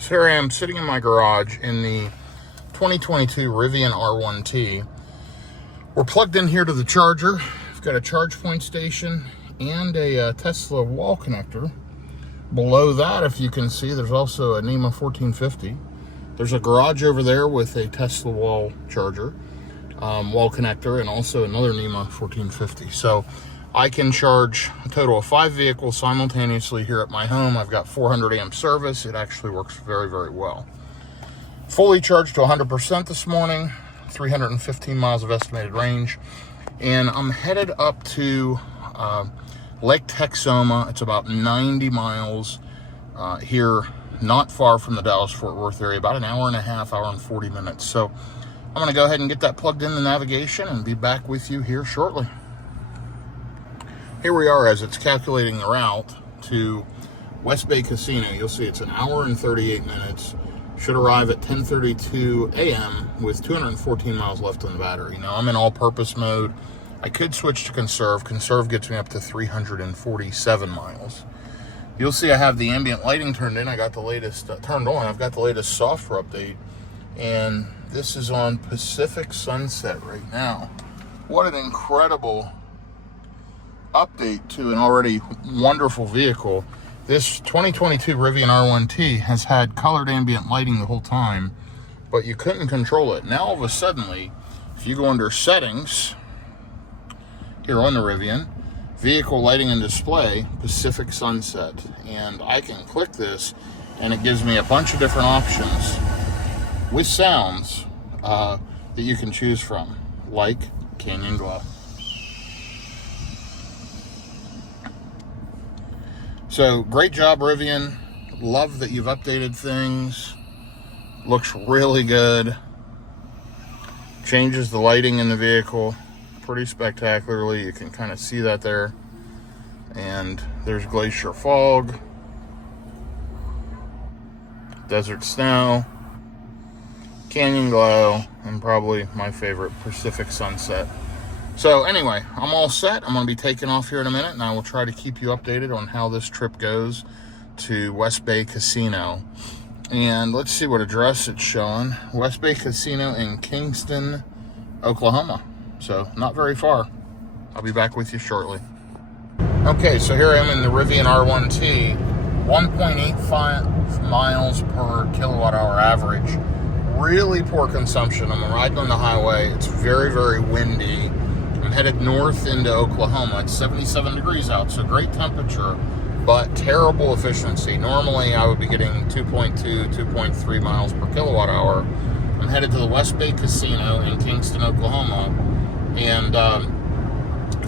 So here I am sitting in my garage in the 2022 Rivian R1T. We're plugged in here to the charger. We've got a charge point station and a Tesla wall connector. Below that, if you can see, there's also a NEMA 1450. There's a garage over there with a Tesla wall charger, wall connector, and also another NEMA 1450. So I can charge a total of 5 vehicles simultaneously here at my home. I've got 400 amp service. It actually works very, very well. Fully charged to 100% this morning, 315 miles of estimated range. And I'm headed up to Lake Texoma. It's about 90 miles here, not far from the Dallas-Fort Worth area, about an hour and a half, hour and 40 minutes. So I'm going to go ahead and get that plugged in the navigation and be back with you here shortly. Here we are as it's calculating the route to West Bay Casino. You'll see it's an hour and 38 minutes. Should arrive at 10:32 a.m. with 214 miles left on the battery. Now I'm in all-purpose mode. I could switch to conserve. Conserve gets me up to 347 miles. You'll see I have the ambient lighting turned in. I got the latest turned on. I've got the latest software update, and this is on Pacific Sunset right now. What an incredible update to an already wonderful vehicle. This 2022 Rivian R1T has had colored ambient lighting the whole time, but you couldn't control it. Now all of a sudden, if you go under settings here on the Rivian, vehicle lighting and display, Pacific Sunset, and I can click this and it gives me a bunch of different options with sounds that you can choose from, like Canyon Glow. So great job, Rivian. Love that you've updated things. Looks really good. Changes the lighting in the vehicle pretty spectacularly. You can kind of see that there. And there's glacier fog, desert snow, canyon glow, and probably my favorite, Pacific Sunset. So anyway, I'm all set. I'm going to be taking off here in a minute, and I will try to keep you updated on how this trip goes to West Bay Casino. And let's see what address it's showing. West Bay Casino in Kingston, Oklahoma. So not very far. I'll be back with you shortly. Okay, so here I am in the Rivian R1T. 1.85 miles per kilowatt hour average. Really poor consumption. I'm riding on the highway. It's very, very windy. I'm headed north into Oklahoma. It's 77 degrees out, so great temperature, but terrible efficiency. Normally, I would be getting 2.2, 2.3 miles per kilowatt hour. I'm headed to the West Bay Casino in Kingston, Oklahoma, and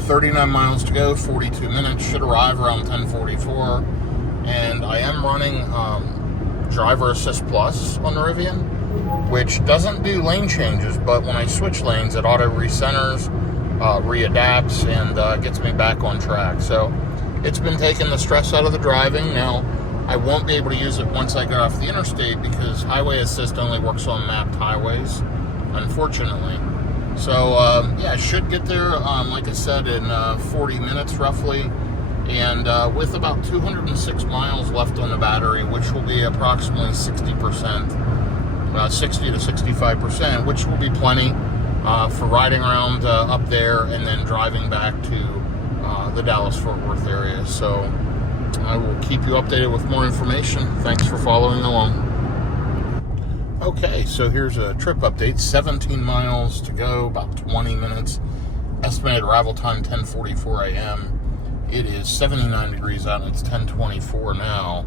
39 miles to go, 42 minutes. Should arrive around 10:44, and I am running Driver Assist Plus on the Rivian, which doesn't do lane changes, but when I switch lanes, it auto recenters, readapts, and gets me back on track. So it's been taking the stress out of the driving. Now I won't be able to use it once I get off the interstate because Highway Assist only works on mapped highways, unfortunately. So yeah, I should get there, like I said, in 40 minutes roughly, and with about 206 miles left on the battery, which will be approximately 60%, 60 to 65%, which will be plenty for riding around up there and then driving back to the Dallas-Fort Worth area. So I will keep you updated with more information. Thanks for following along. Okay, so here's a trip update. 17 miles to go, about 20 minutes. Estimated arrival time 10:44 a.m. It is 79 degrees out, and it's 10:24 now.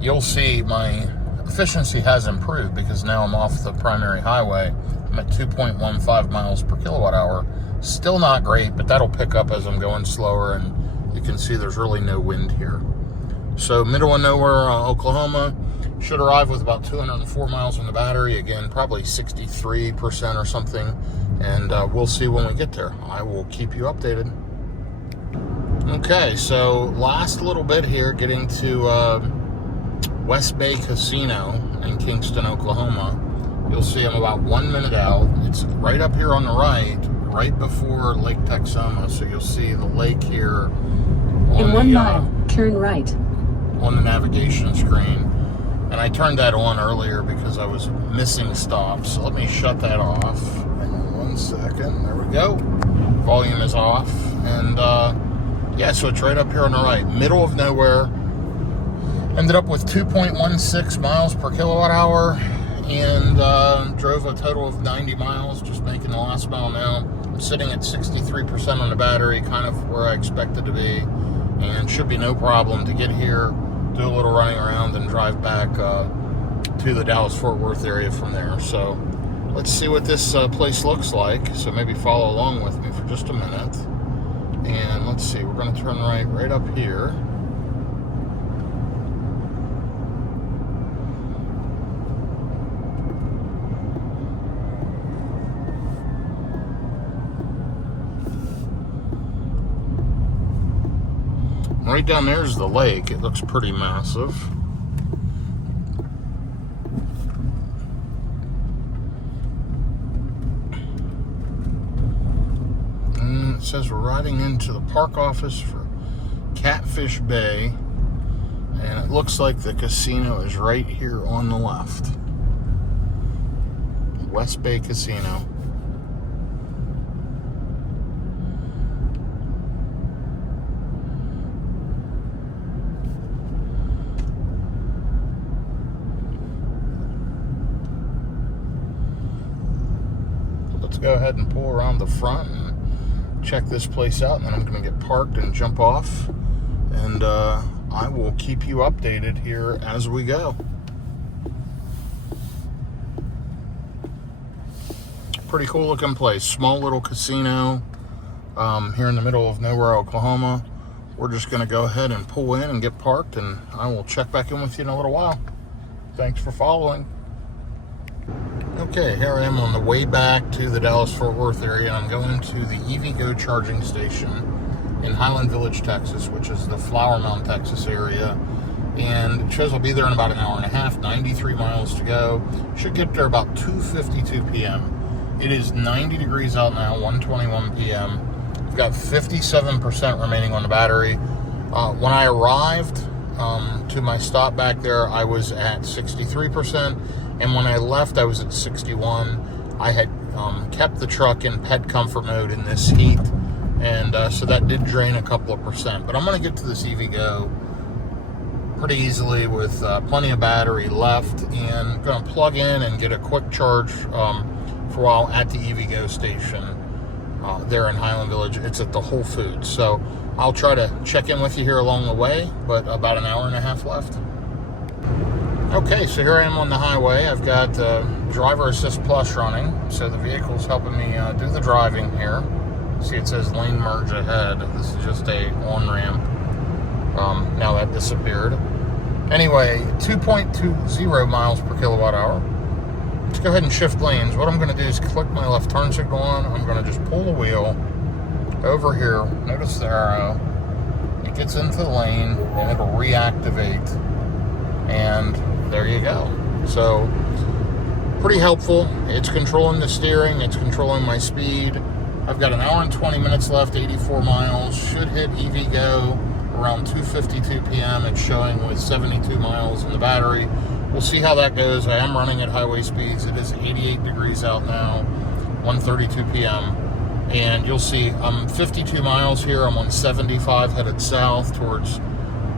You'll see my efficiency has improved because now I'm off the primary highway. I'm at 2.15 miles per kilowatt hour. Still not great, but that'll pick up as I'm going slower, and you can see there's really no wind here. So middle of nowhere, Oklahoma. Should arrive with about 204 miles on the battery. Again, probably 63% or something. And we'll see when we get there. I will keep you updated. Okay, so last little bit here, getting to West Bay Casino in Kingston, Oklahoma. You'll see I'm about 1 minute out. It's right up here on the right before Lake Texoma. So you'll see the lake here. In 1 mile, turn right. On the navigation screen. And I turned that on earlier because I was missing stops. So let me shut that off. Hang on 1 second. There we go. Volume is off. And yeah, so it's right up here on the right. Middle of nowhere. Ended up with 2.16 miles per kilowatt hour. And drove a total of 90 miles, just making the last mile now. I'm sitting at 63% on the battery, kind of where I expected to be. And should be no problem to get here, do a little running around, and drive back to the Dallas-Fort Worth area from there. So let's see what this place looks like. So maybe follow along with me for just a minute. And let's see, we're going to turn right up here. Right down there is the lake. It looks pretty massive. And it says we're riding into the park office for Catfish Bay. And it looks like the casino is right here on the left. West Bay Casino. Let's go ahead and pull around the front and check this place out, and then I'm going to get parked and jump off, and I will keep you updated here as we go. Pretty cool looking place. Small little casino here in the middle of nowhere, Oklahoma. We're just going to go ahead and pull in and get parked, and I will check back in with you in a little while. Thanks for following. Okay, here I am on the way back to the Dallas-Fort Worth area. I'm going to the EVgo charging station in Highland Village, Texas, which is the Flower Mound, Texas area. And it shows I'll be there in about an hour and a half, 93 miles to go. Should get there about 2:52 p.m. It is 90 degrees out now, 1:21 p.m. I've got 57% remaining on the battery. When I arrived to my stop back there, I was at 63%. And when I left, I was at 61. I had kept the truck in pet comfort mode in this heat, and so that did drain a couple of percent. But I'm going to get to this EVgo pretty easily with plenty of battery left, and I'm going to plug in and get a quick charge for a while at the EVgo station there in Highland Village. It's at the Whole Foods. So I'll try to check in with you here along the way, but about an hour and a half left. Okay, so here I am on the highway. I've got Driver Assist Plus running, so the vehicle's helping me do the driving here. See, it says lane merge ahead. This is just a on-ramp. Now that disappeared. Anyway, 2.20 miles per kilowatt hour. Let's go ahead and shift lanes. What I'm going to do is click my left turn signal on. I'm going to just pull the wheel over here. Notice the arrow. It gets into the lane, and it'll reactivate. And there you go. So pretty helpful. It's controlling the steering, it's controlling my speed. I've got an hour and 20 minutes left, 84 miles. Should hit EVgo around 2:52 p.m. It's showing with 72 miles in the battery. We'll see how that goes. I am running at highway speeds. It is 88 degrees out now, 1:32 p.m. And you'll see I'm 52 miles here. I'm on 75 headed south towards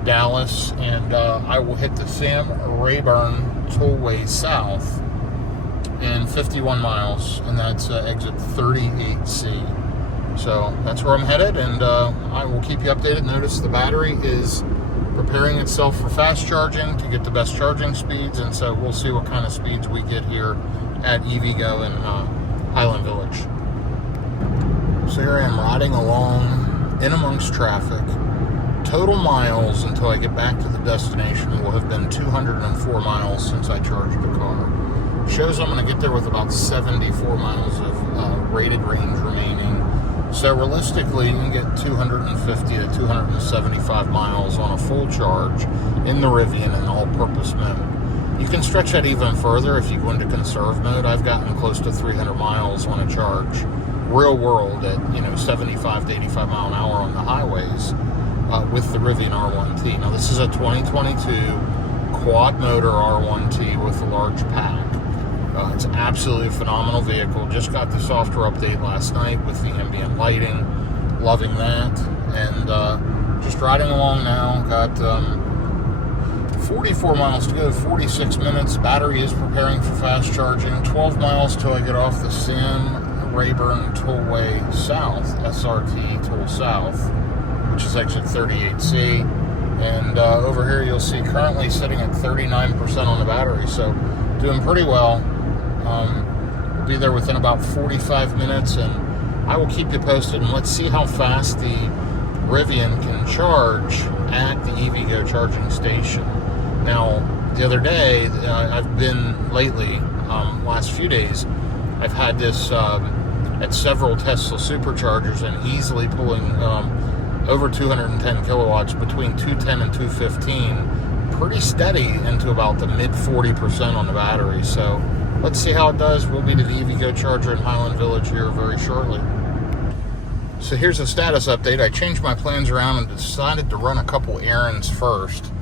Dallas, and I will hit the Sam Rayburn Tollway south in 51 miles, and that's exit 38C. So that's where I'm headed, and I will keep you updated. Notice the battery is preparing itself for fast charging to get the best charging speeds, and so we'll see what kind of speeds we get here at EVgo in Highland Village. So here I am riding along in amongst traffic. Total miles until I get back to the destination will have been 204 miles since I charged the car. Shows I'm going to get there with about 74 miles of rated range remaining. So realistically, you can get 250 to 275 miles on a full charge in the Rivian in all-purpose mode. You can stretch that even further if you go into conserve mode. I've gotten close to 300 miles on a charge, real world at 75 to 85 mile an hour on the highways. With the Rivian R1T. Now this is a 2022 quad motor R1T with a large pack. It's absolutely a phenomenal vehicle. Just got the software update last night with the ambient lighting. Loving that. And just riding along now. Got 44 miles to go, 46 minutes. Battery is preparing for fast charging. 12 miles till I get off the Sam Rayburn Tollway South, SRT Toll South, which is exit 38C. And over here you'll see currently sitting at 39% on the battery, so doing pretty well. We'll be there within about 45 minutes, and I will keep you posted, and let's see how fast the Rivian can charge at the EVgo charging station. Now, the other day, I've been lately, last few days, I've had this at several Tesla superchargers and easily pulling over 210 kilowatts, between 210 and 215, pretty steady into about the mid 40% on the battery. So let's see how it does. We'll be to the EVgo charger in Highland Village here very shortly. So here's a status update. I changed my plans around and decided to run a couple errands first.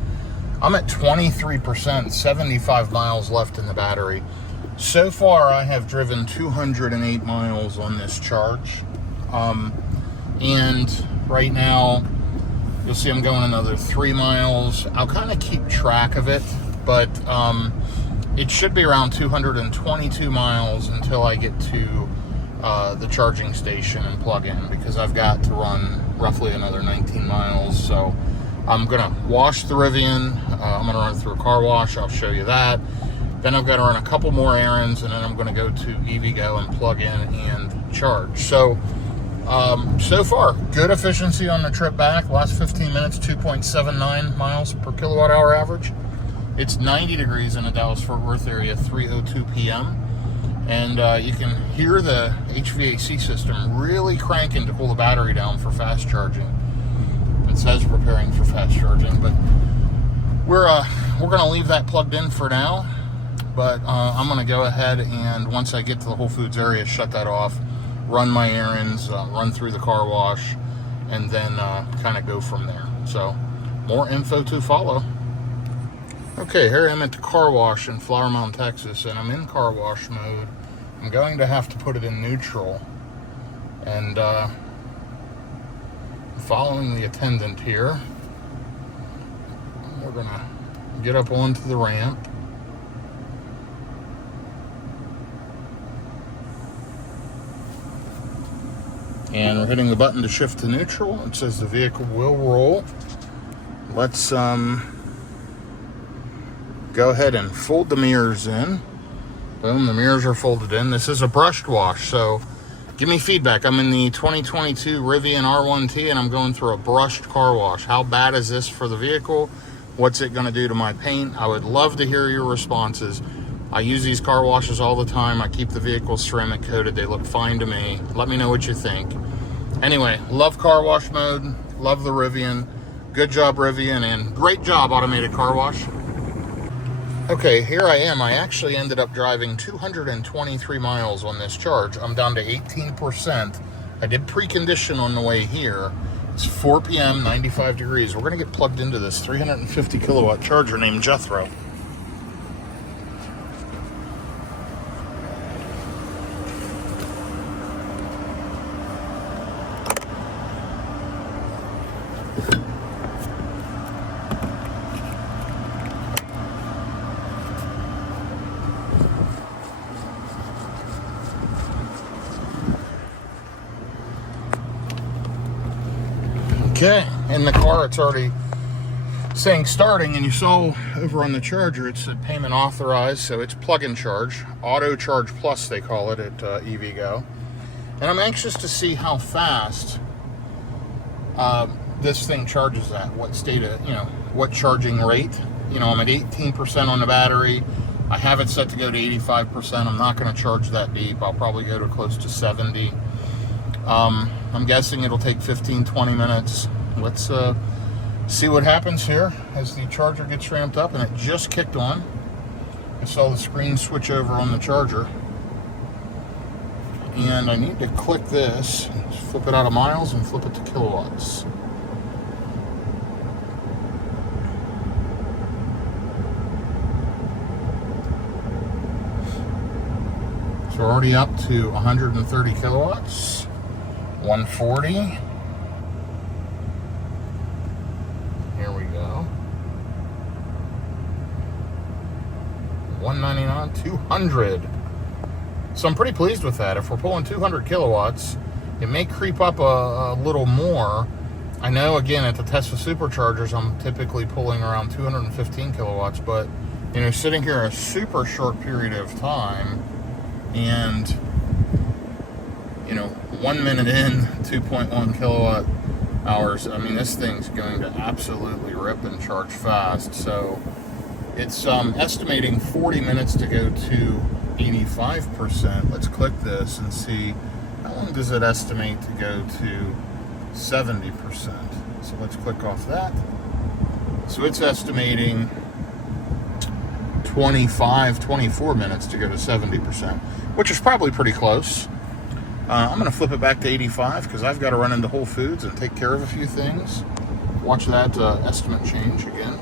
I'm at 23%, 75 miles left in the battery. So far, I have driven 208 miles on this charge. And right now, you'll see I'm going another 3 miles. I'll kind of keep track of it, but it should be around 222 miles until I get to the charging station and plug in, because I've got to run roughly another 19 miles. So I'm gonna wash the Rivian. I'm gonna run it through a car wash. I'll show you that. Then I've got to run a couple more errands, and then I'm gonna go to EVgo and plug in and charge. So so far, good efficiency on the trip back. Last 15 minutes, 2.79 miles per kilowatt hour average. It's 90 degrees in the Dallas-Fort Worth area, 3:02 p.m. And you can hear the HVAC system really cranking to cool the battery down for fast charging. It says preparing for fast charging, but we're going to leave that plugged in for now. But I'm going to go ahead and, once I get to the Whole Foods area, shut that off, run my errands, run through the car wash, and then kind of go from there. So more info to follow. Okay, here I am at the car wash in Flower Mound, Texas, and I'm in car wash mode. I'm going to have to put it in neutral, and following the attendant here, we're gonna get up onto the ramp. And we're hitting the button to shift to neutral. It says the vehicle will roll. Let's go ahead and fold the mirrors in. Boom, the mirrors are folded in. This is a brushed wash, so give me feedback. I'm in the 2022 Rivian R1T, and I'm going through a brushed car wash. How bad is this for the vehicle? What's it gonna do to my paint? I would love to hear your responses. I use these car washes all the time. I keep the vehicles ceramic coated. They look fine to me. Let me know what you think. Anyway, love car wash mode. Love the Rivian. Good job, Rivian, and great job, Automated Car Wash. Okay, here I am. I actually ended up driving 223 miles on this charge. I'm down to 18%. I did precondition on the way here. It's 4 p.m., 95 degrees. We're going to get plugged into this 350 kilowatt charger named Jethro. Okay, in the car it's already saying starting, and you saw over on the charger it said payment authorized, so it's plug and charge, auto charge plus they call it at EVgo. And I'm anxious to see how fast this thing charges at, what state of, what charging rate. I'm at 18% on the battery. I have it set to go to 85%. I'm not going to charge that deep. I'll probably go to close to 70. I'm guessing it'll take 15-20 minutes. Let's see what happens here as the charger gets ramped up, and it just kicked on. I saw the screen switch over on the charger, and I need to click this, flip it out of miles and flip it to kilowatts. So we're already up to 130 kilowatts, 140. Here we go. 199, 200. So I'm pretty pleased with that. If we're pulling 200 kilowatts, it may creep up a little more. I know, again, at the Tesla superchargers, I'm typically pulling around 215 kilowatts, but, you know, sitting here a super short period of time, and, you know, 1 minute in, 2.1 kilowatt hours. I mean, this thing's going to absolutely rip and charge fast. So it's estimating 40 minutes to go to 85%. Let's click this and see how long does it estimate to go to 70%. So let's click off that. So it's estimating 24 minutes to go to 70%, which is probably pretty close. I'm going to flip it back to 85 because I've got to run into Whole Foods and take care of a few things. Watch that estimate change again.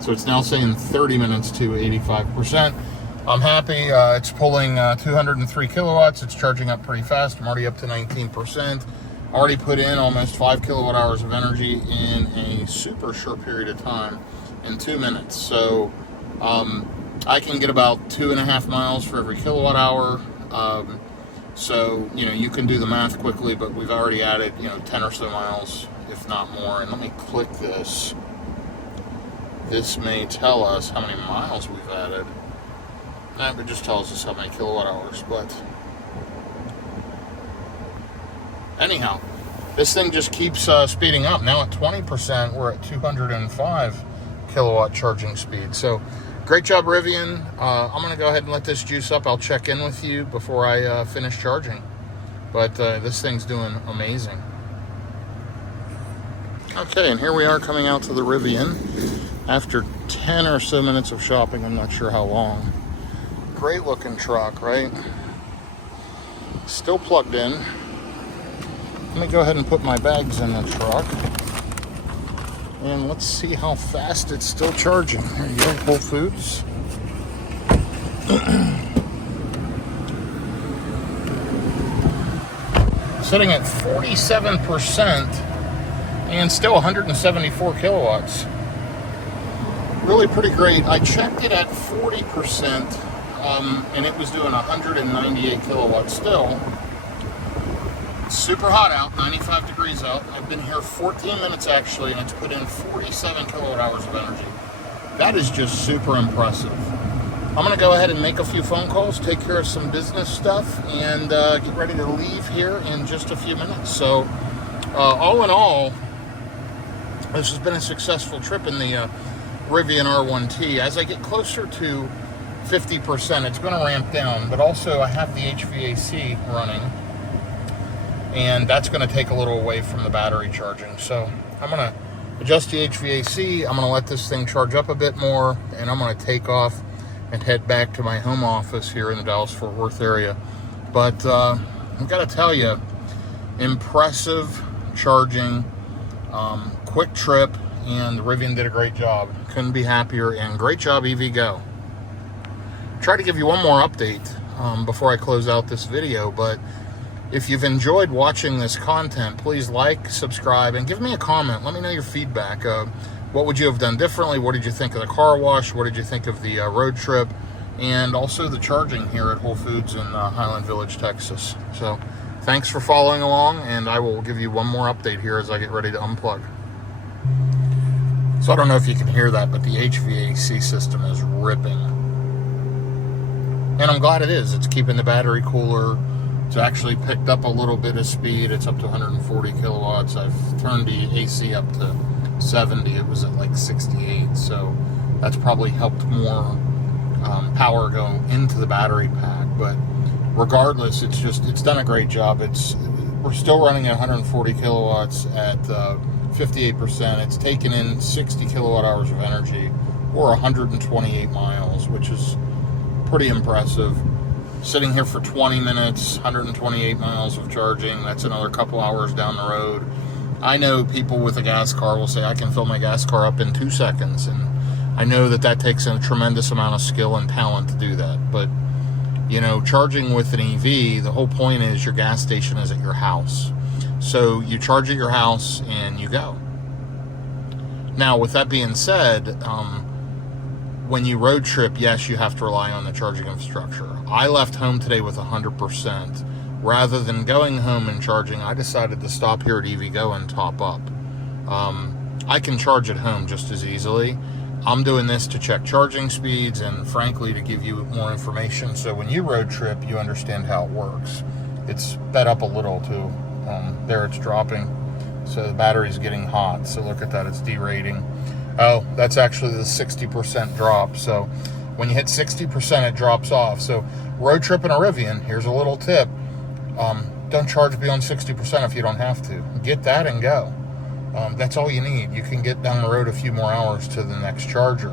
So it's now saying 30 minutes to 85%. I'm happy. It's pulling 203 kilowatts. It's charging up pretty fast. I'm already up to 19%. Already put in almost 5 kilowatt hours of energy in a super short period of time, in 2 minutes. So I can get about 2.5 miles for every kilowatt hour. So, you know, you can do the math quickly, but we've already added, you know, 10 or so miles, if not more. And let me click this. This may tell us how many miles we've added. It just tells us how many kilowatt hours, but anyhow, this thing just keeps speeding up. Now at 20%, we're at 205 kilowatt charging speed. So great job, Rivian. I'm going to go ahead and let this juice up. I'll check in with you before I finish charging. But this thing's doing amazing. Okay, and here we are coming out to the Rivian after 10 or so minutes of shopping. I'm not sure how long. Great looking truck, right? Still plugged in. Let me go ahead and put my bags in the truck. And let's see how fast it's still charging. There you go, Whole Foods. Sitting at 47% and still 174 kilowatts. Really pretty great. I checked it at 40%. And it was doing 198 kilowatts still. It's super hot out, 95 degrees out. I've been here 14 minutes actually, and it's put in 47 kilowatt hours of energy. That is just super impressive. I'm going to go ahead and make a few phone calls, take care of some business stuff, and get ready to leave here in just a few minutes. So, all in all, this has been a successful trip in the Rivian R1T. As I get closer to 50%, it's going to ramp down, but also I have the HVAC running, and that's going to take a little away from the battery charging. So I'm going to adjust the HVAC. I'm going to let this thing charge up a bit more, and I'm going to take off and head back to my home office here in the Dallas-Fort Worth area. But I've got to tell you, impressive charging, quick trip, and Rivian did a great job. Couldn't be happier, and great job, EVgo. Try to give you one more update before I close out this video, but if you've enjoyed watching this content, please like, subscribe, and give me a comment. Let me know your feedback. What would you have done differently? What did you think of the car wash? What did you think of the road trip? And also the charging here at Whole Foods in Highland Village, Texas. So thanks for following along, and I will give you one more update here as I get ready to unplug. So I don't know if you can hear that, but the HVAC system is ripping. And I'm glad it is. It's keeping the battery cooler. It's actually picked up a little bit of speed. It's up to 140 kilowatts. I've turned the AC up to 70. It was at like 68. So that's probably helped more power go into the battery pack. But regardless, it's done a great job. We're still running at 140 kilowatts at 58%. It's taken in 60 kilowatt hours of energy, or 128 miles, which is pretty impressive. Sitting here for 20 minutes, 128 miles of charging. That's another couple hours down the road. I know people with a gas car will say, I can fill my gas car up in 2 seconds. And I know that takes a tremendous amount of skill and talent to do that. But You know, charging with an EV, the whole point is your gas station is at your house. So you charge at your house and you go. Now, with that being said, when you road trip, yes, you have to rely on the charging infrastructure. I left home today with 100%. Rather than going home and charging, I decided to stop here at EVgo and top up. I can charge at home just as easily. I'm doing this to check charging speeds and, frankly, to give you more information so when you road trip, you understand how it works. It's sped up a little, too. There it's dropping. So the battery's getting hot. So look at that, it's derating. Oh, that's actually the 60% drop. So when you hit 60%, it drops off. So road tripping a Rivian, here's a little tip. Don't charge beyond 60% if you don't have to. Get that and go. That's all you need. You can get down the road a few more hours to the next charger.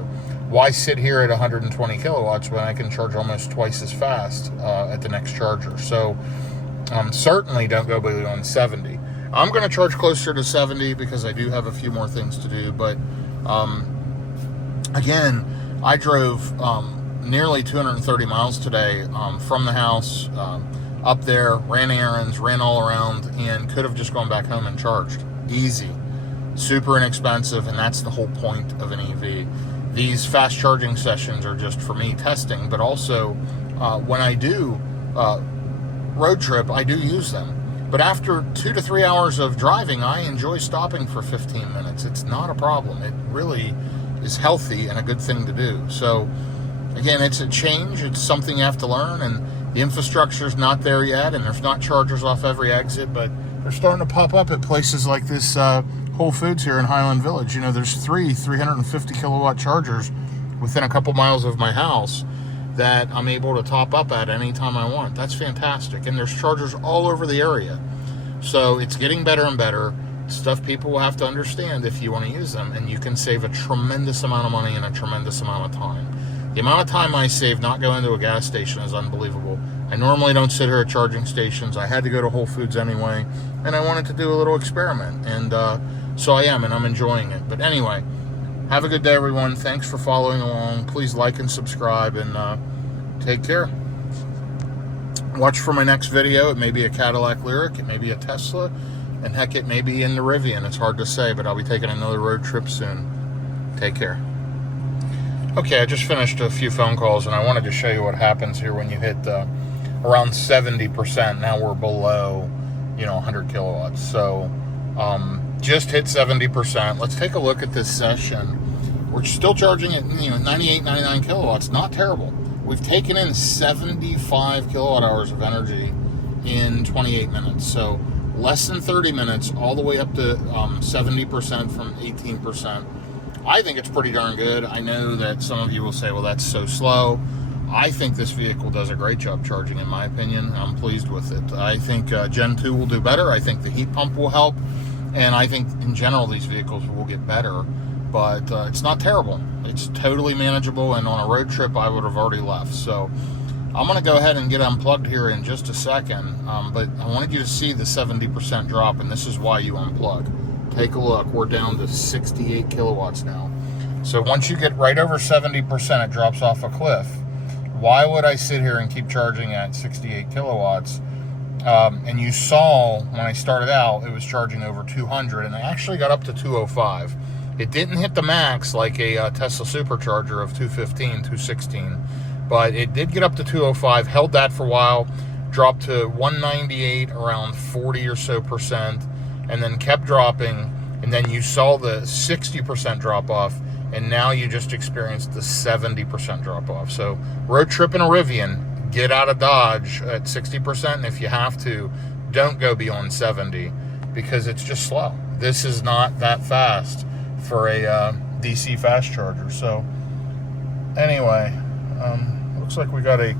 Why sit here at 120 kilowatts when I can charge almost twice as fast at the next charger? So certainly don't go beyond 70. I'm going to charge closer to 70 because I do have a few more things to do. But again, I drove nearly 230 miles today from the house up there, ran errands, ran all around, and could have just gone back home and charged. Easy. Super inexpensive, and that's the whole point of an EV. These fast charging sessions are just for me testing, but also when I do road trip, I do use them. But after 2 to 3 hours of driving, I enjoy stopping for 15 minutes. It's not a problem. It really is healthy and a good thing to do. So again, it's a change. It's something you have to learn, and the infrastructure's not there yet, and there's not chargers off every exit, but they're starting to pop up at places like this Whole Foods here in Highland Village. You know, there's 350 kilowatt chargers within a couple miles of my house that I'm able to top up at any time I want. That's fantastic. And there's chargers all over the area. So it's getting better and better. Stuff people will have to understand if you want to use them, and you can save a tremendous amount of money in a tremendous amount of time. The amount of time I save not going to a gas station is unbelievable. I normally don't sit here at charging stations. I had to go to Whole Foods anyway, and I wanted to do a little experiment, and so I am, and I'm enjoying it. But anyway, have a good day, everyone. Thanks for following along. Please like and subscribe, and take care. Watch for my next video. It may be a Cadillac Lyriq, it may be a Tesla, and heck, it may be in the Rivian. It's hard to say, but I'll be taking another road trip soon. Take care. Okay, I just finished a few phone calls, and I wanted to show you what happens here when you hit around 70%. Now we're below, 100 kilowatts. So just hit 70%. Let's take a look at this session. We're still charging at 98, 99 kilowatts. Not terrible. We've taken in 75 kilowatt hours of energy in 28 minutes. So less than 30 minutes, all the way up to 70% from 18%. I think it's pretty darn good. I know that some of you will say, well, that's so slow. I think this vehicle does a great job charging, in my opinion. I'm pleased with it. I think Gen 2 will do better. I think the heat pump will help. And I think, in general, these vehicles will get better. But it's not terrible. It's totally manageable. And on a road trip, I would have already left. So I'm going to go ahead and get unplugged here in just a second. But I wanted you to see the 70% drop, and this is why you unplug. Take a look. We're down to 68 kilowatts now. So once you get right over 70%, it drops off a cliff. Why would I sit here and keep charging at 68 kilowatts? And you saw when I started out, it was charging over 200, and I actually got up to 205. It didn't hit the max like a Tesla supercharger of 215, 216, but it did get up to 205, held that for a while, dropped to 198, around 40 or so percent, and then kept dropping, and then you saw the 60% drop off, and now you just experienced the 70% drop off. So road trip in a Rivian, get out of Dodge at 60%, and if you have to, don't go beyond 70 because it's just slow. This is not that fast for a DC fast charger. So anyway, looks like we got a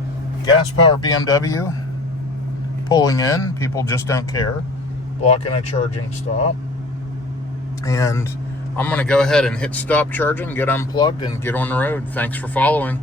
gas-powered BMW pulling in. People just don't care. Blocking a charging stop. And I'm going to go ahead and hit stop charging, get unplugged, and get on the road. Thanks for following.